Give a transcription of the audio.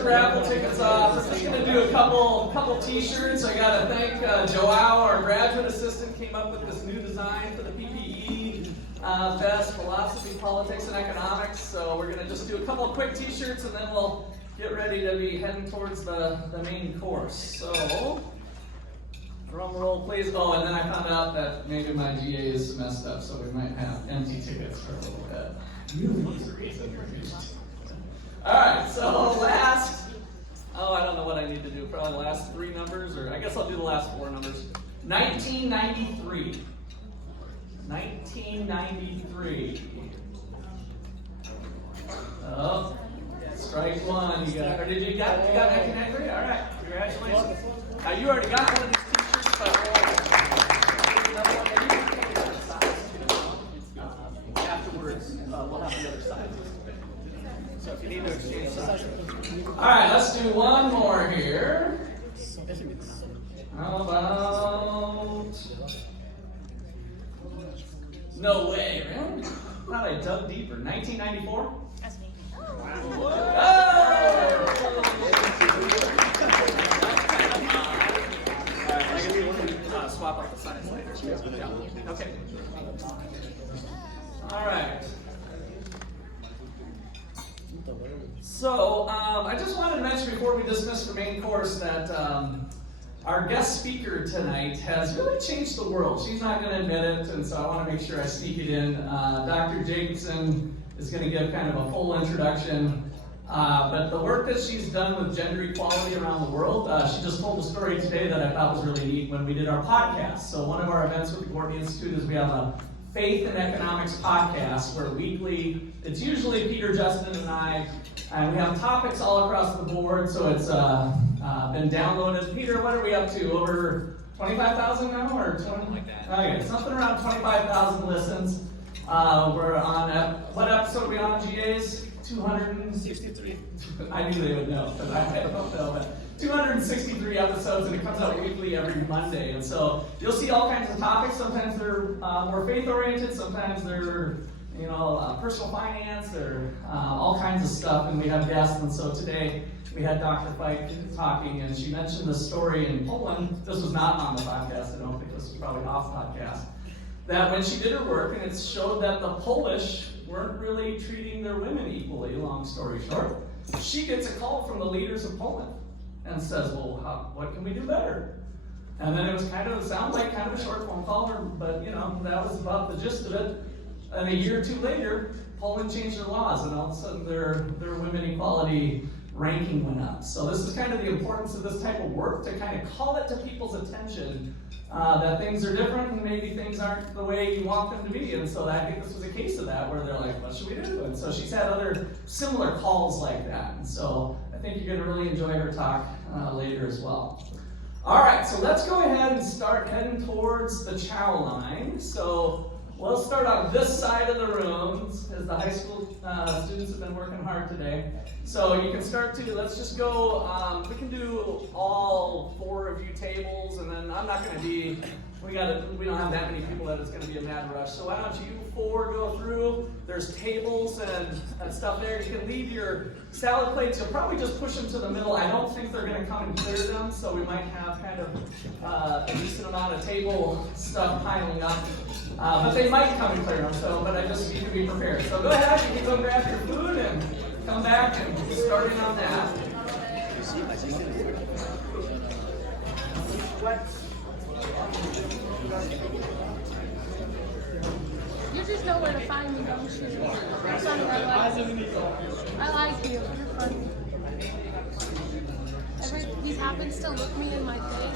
your raffle tickets off. We're just going to do a couple t-shirts. I got to thank Joao, our graduate assistant, came up with this new design for the PPEfest Philosophy, Politics, and Economics. So we're going to just do a couple of quick t-shirts, and then we'll get ready to be heading towards the main course. So, drum roll, please. Oh, and then I found out that maybe my GA is messed up, so we might have empty tickets for a little bit. All right, so I don't know what I need to do. Probably the last three numbers, or I guess I'll do the last four numbers. 1993. 1993. Oh, strike one. You got 1993? All right, congratulations. You already got one of these t-shirts, but afterwards, we'll have the other sides. So if you need to exchange sides. All right, let's do one more here. How about... No way, really? Thought I dug deeper. 1994? That's me. Oh! I can swap out the signs later. Okay. All right. So, I just wanted to mention before we dismiss the main course that our guest speaker tonight has really changed the world. She's not going to admit it, and so I want to make sure I sneak it in. Dr. Jacobson is going to give kind of a full introduction. But the work that she's done with gender equality around the world, she just told a story today that I thought was really neat when we did our podcast. So one of our events with the Gordy Institute is we have a Faith and Economics podcast where weekly, it's usually Peter, Justin, and I, and we have topics all across the board, so it's been downloaded. Peter, what are we up to? Over 25,000 now, or 20? Like that. Okay, something around 25,000 listens. We're on, what episode are we on, GAs? 263. I knew they would know, but I don't know. But 263 episodes, and it comes out weekly every Monday. And so you'll see all kinds of topics. Sometimes they're more faith-oriented. Sometimes they're, personal finance. They're all kinds of stuff. And we have guests. And so today we had Dr. Fike talking, and she mentioned the story in Poland. This was not on the podcast. I don't think this was probably off podcast. That when she did her work, and it showed that the Polish weren't really treating their women equally, long story short, she gets a call from the leaders of Poland and says, well, what can we do better? And then it was sounded like kind of a short phone call, but that was about the gist of it. And a year or two later, Poland changed their laws, and all of a sudden their women equality ranking went up. So this is kind of the importance of this type of work, to kind of call it to people's attention that things are different and maybe things aren't the way you want them to be. And so I think this was a case of that, where they're like, what should we do? And so she's had other similar calls like that. And so I think you're going to really enjoy her talk later as well. All right, so let's go ahead and start heading towards the chow line. So we'll start on this side of the room, as the high school students have been working hard today. So you can start to, let's just go, we can do all four of you tables, and then I'm not going to be, we don't have that many people that it's going to be a mad rush. So why don't you four go through? There's tables and stuff there. You can leave your salad plates. You'll probably just push them to the middle. I don't think they're going to come and clear them, so we might have kind of a decent amount of table stuff piling up. But they might come and clear them, but I just need to be prepared. So go ahead, you can go grab your food and come back and start in on that. You just know where to find me, don't you? I like you. You're funny. He happens to look me in my face.